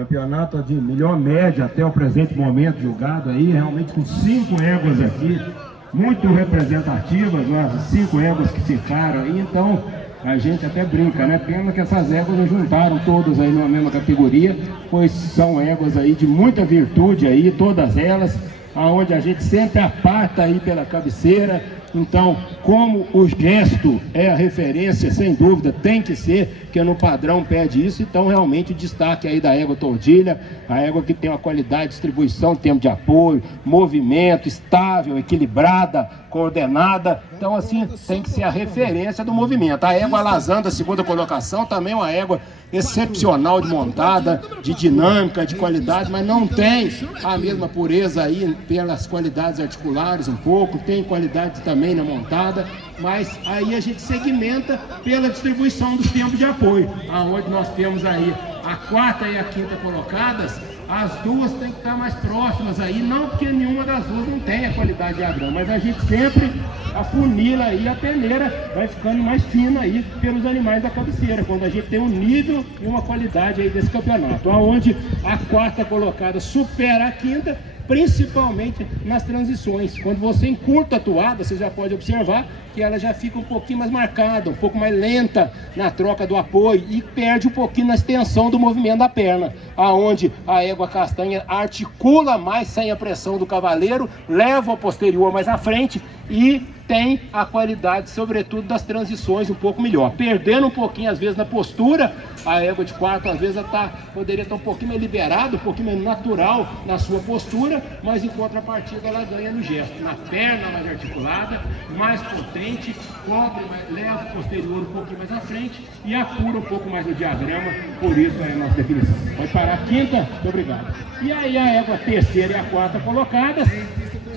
Campeonato de melhor média até o presente momento julgado aí, realmente com 5 éguas aqui, muito representativas, as 5 éguas que ficaram aí, então a gente até brinca, né? Pena que essas éguas não juntaram todas aí numa mesma categoria, pois são éguas aí de muita virtude aí, todas elas, aonde a gente sempre aparta aí pela cabeceira. Então, como o gesto é a referência, sem dúvida, tem que ser, que no padrão pede isso, então realmente o destaque aí da égua tordilha, a égua que tem uma qualidade de distribuição, tempo de apoio, movimento, estável, equilibrada, coordenada, então assim, tem que ser a referência do movimento. A égua Alazanda, segunda colocação, também é uma égua excepcional de montada, de dinâmica, de qualidade, mas não tem a mesma pureza aí pelas qualidades articulares um pouco, tem qualidade também na montada, mas aí a gente segmenta pela distribuição dos tempos de apoio, aonde nós temos aí a quarta e a quinta colocadas, as duas têm que estar mais próximas aí, não porque nenhuma das duas não tem a qualidade de Adrão, mas a gente sempre afunila aí, a peneira vai ficando mais fina aí pelos animais da cabeceira, quando a gente tem um nível e uma qualidade aí desse campeonato, aonde a quarta colocada supera a quinta, principalmente nas transições. Quando você encurta a toada, você já pode observar que ela já fica um pouquinho mais marcada, um pouco mais lenta na troca do apoio e perde um pouquinho na extensão do movimento da perna, aonde a égua castanha articula mais sem a pressão do cavaleiro, leva o posterior mais à frente e tem a qualidade, sobretudo, das transições um pouco melhor. Perdendo um pouquinho, às vezes, na postura, a égua de quarto, às vezes, ela poderia estar um pouquinho mais liberada, um pouquinho mais natural na sua postura, mas em contrapartida ela ganha no gesto. Na perna mais articulada, mais potente, cobre, leva o posterior um pouquinho mais à frente e apura um pouco mais no diagrama, por isso é a nossa definição. Pode parar a quinta? Muito obrigado. E aí a égua terceira e a quarta colocadas,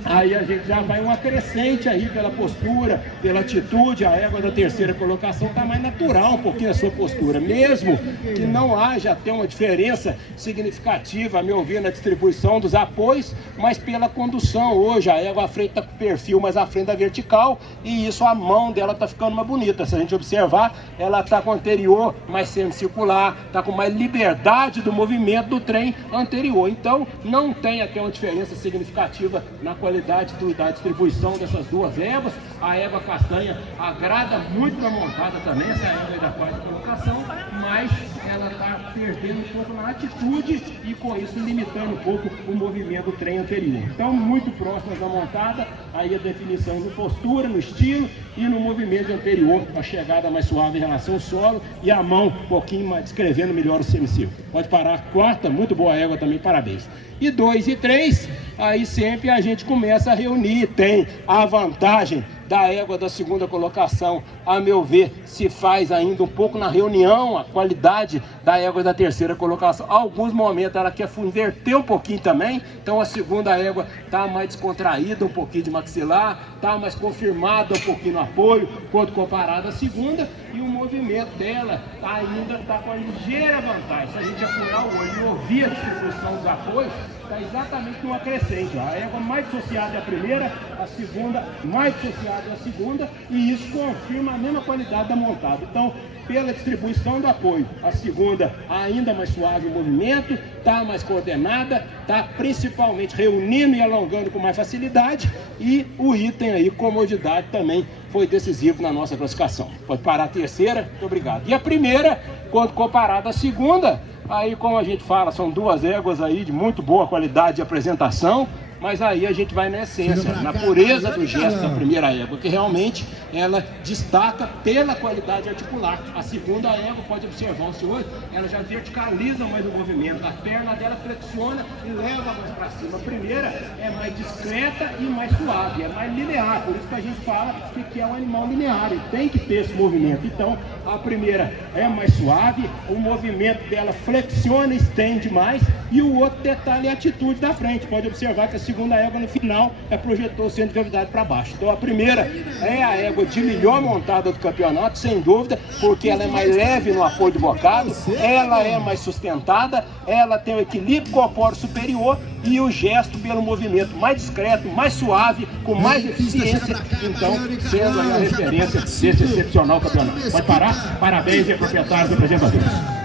aí a gente já vai uma crescente aí pela postura, pela atitude. A égua da terceira colocação está mais natural um pouquinho a sua postura, mesmo que não haja até uma diferença significativa, a meu ver, na distribuição dos apoios, mas pela condução. Hoje a égua à frente está com o perfil mais à frente da vertical e isso, a mão dela está ficando mais bonita. Se a gente observar, ela está com o anterior mais semicircular, está com mais liberdade do movimento do trem anterior. Então não tem até uma diferença significativa na qualidade da distribuição dessas duas éguas. A égua castanha agrada muito na montada também, essa égua da quarta colocação, mas ela está perdendo um pouco na atitude e com isso limitando um pouco o movimento do trem anterior. Então muito próximas da montada, aí a definição de postura, no estilo e no movimento anterior, a chegada mais suave em relação ao solo e a mão um pouquinho mais descrevendo melhor o semicírculo. Pode parar a quarta, muito boa égua também, parabéns. E 2 e 3, aí sempre a gente começa a reunir, tem a vantagem da égua da segunda colocação, a meu ver, se faz ainda um pouco na reunião, a qualidade da égua da terceira colocação. Alguns momentos ela quer inverter um pouquinho também, então a segunda égua está mais descontraída, um pouquinho de maxilar, está mais confirmada um pouquinho no apoio, quanto comparada à segunda, e o movimento dela ainda está com a ligeira vantagem. Se a gente apurar o olho e ouvir a distribuição dos apoios, está exatamente numa crescente. A égua mais associada à primeira, a segunda mais associada à segunda, e isso confirma a mesma qualidade da montada. Então, pela distribuição do apoio, a segunda ainda mais suave o movimento, está mais coordenada, está principalmente reunindo e alongando com mais facilidade, e o item aí, comodidade, também foi decisivo na nossa classificação. Pode parar a terceira, muito obrigado. E a primeira, quando comparada à segunda, aí como a gente fala, são duas éguas aí de muito boa qualidade de apresentação, mas aí a gente vai na essência, na pureza do gesto da primeira égua, que realmente ela destaca pela qualidade articular. A segunda égua, pode observar o senhor, ela já verticaliza mais o movimento, a perna dela flexiona e leva mais para cima. A primeira é mais discreta e mais suave, é mais linear, por isso que a gente fala que é um animal linear, e tem que ter esse movimento. Então a primeira é mais suave, o movimento dela flexiona e estende mais, e o outro detalhe é a atitude da frente. Pode observar que a segunda égua no final projetou o centro de gravidade para baixo. Então a primeira é a égua de melhor montada do campeonato, sem dúvida, porque ela é mais leve no apoio do bocado, ela é mais sustentada, ela tem o equilíbrio corpóreo superior e o gesto pelo movimento mais discreto, mais suave, com mais eficiência, então sendo aí a referência desse excepcional campeonato. Pode parar? Parabéns, proprietários e apresentadores.